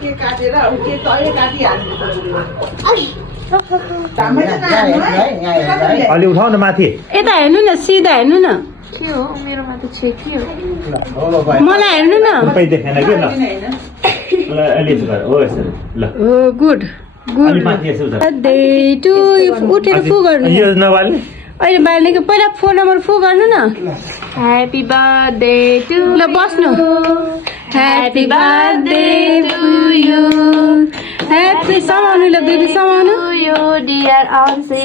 के काटेर के तले काटिहाल्नु अलि उठाउ न माथि यता हेर्नु न सिधा हेर्नु न के हो मेरोमा त छेकियो मलाई हेर्नु न सबै देखेन के ल मलाई अलि यसो गर ओ यसरी ल हो गुड गुड अलि माथि यसो उठा डे टु उठेर फु गर्नु यो नबाल्ने अहिले बाल्नेको पहिला फोन नम्बर फु गर्नु न ह्यापी बर्थडे टु ल बस्नु happy birthday to you happy समाउनु ल बेबी समाउनु you dear Aanshi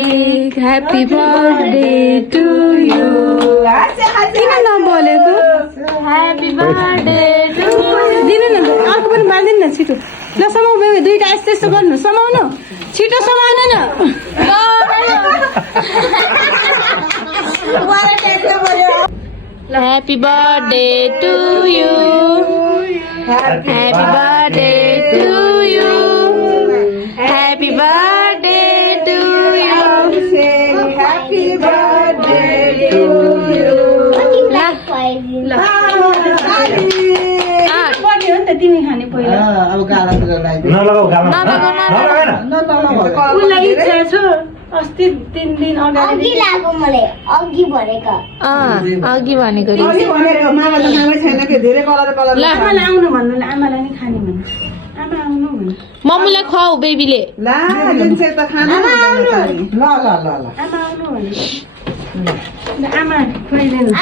happy birthday to you किन नबोलेको ह्यापी बर्थडे टु दिनु न अर्को पनि बाल्दिनु न छिटो ल समाउ बेबी दुईटा यस्तो यस्तो गर्नु समाउनु छिटो समाउनु न Happy birthday to you. Happy birthday to you. Happy birthday to you. Happy birthday to you. पर्ने हो नि त तिमी खाने पहिला अब गालातिर लगाइदिनु नलगाऊ गालामा नलगाएन उसलाई इच्छा छ अस्ति 3 दिन अगाडि अघि भनेको अघि भनेको मामा त खानै छैन के धेरै कलर आमालाई आउनु भन्नु ल आमालाई नि खाने भन्नु आमा आउनु भन्नु मम्मीलाई खुवाऊ बेबीले ला लिन्छ त खानु ल ल ल ल आमा आउनु भन्नु ल आमा खुवाइदिनु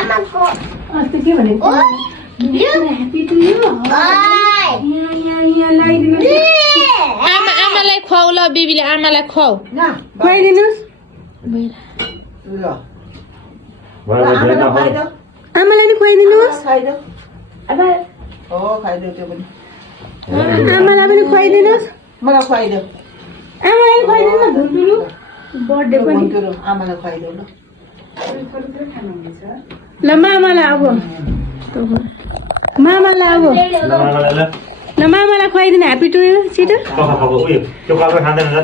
अस्ति के भनेको ह्यापी टु यु यहाँ लगाइदिनु आमालाई खुवाऊ ल बेबीले आमालाई खुवाऊ खुवाइदिनुहोस् ल आमालाई नि खुवाइदिनुहोस् खाइदेऊ हो खाइदेऊ त्यो पनि आमालाई पनि खुवाइदिनुहोस् मलाई खुवाइदेऊ आमालाई नि खुवाइदिनु न धुन्तुरु बर्थडे पनि आमालाई खुवाइदेऊ ल ल मामालाई अब मामालाई अब ल मामालाई खुवाइदिनु ह्यापी टु यु छिटो त्यो कलर खाँदैन र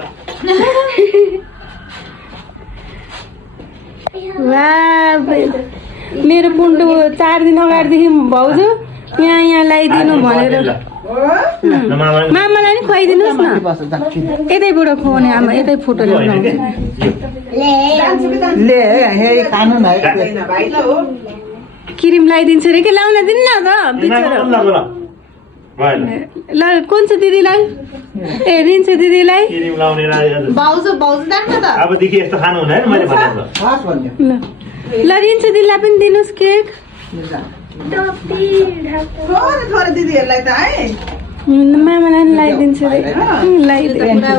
मेरो पुन्टु 4 दिन अगाडिदेखि भाउजू यहाँ लगाइदिनु भनेर मामालाई नि खुवाइदिनुहोस् न यतैबाट खुवाउने आमा यतै फोटो ल्याउनु ले हे खानु न क्रिम लगाइदिन्छ रे के लाउन दिनु न त बिचरा ल कुन चाहिँ दिदीलाई ए रिन्छु दिदीलाई भाउजू देख्न त अबदेखि यस्तो खानु हुँदैन मैले भनेको हस् भन्यो ल रिन्छु दिदीलाई पनि दिनुहोस् केक थोरै दिदीहरूलाई त है मामालाई पनि लगाइदिन्छु रे लगाइदिनु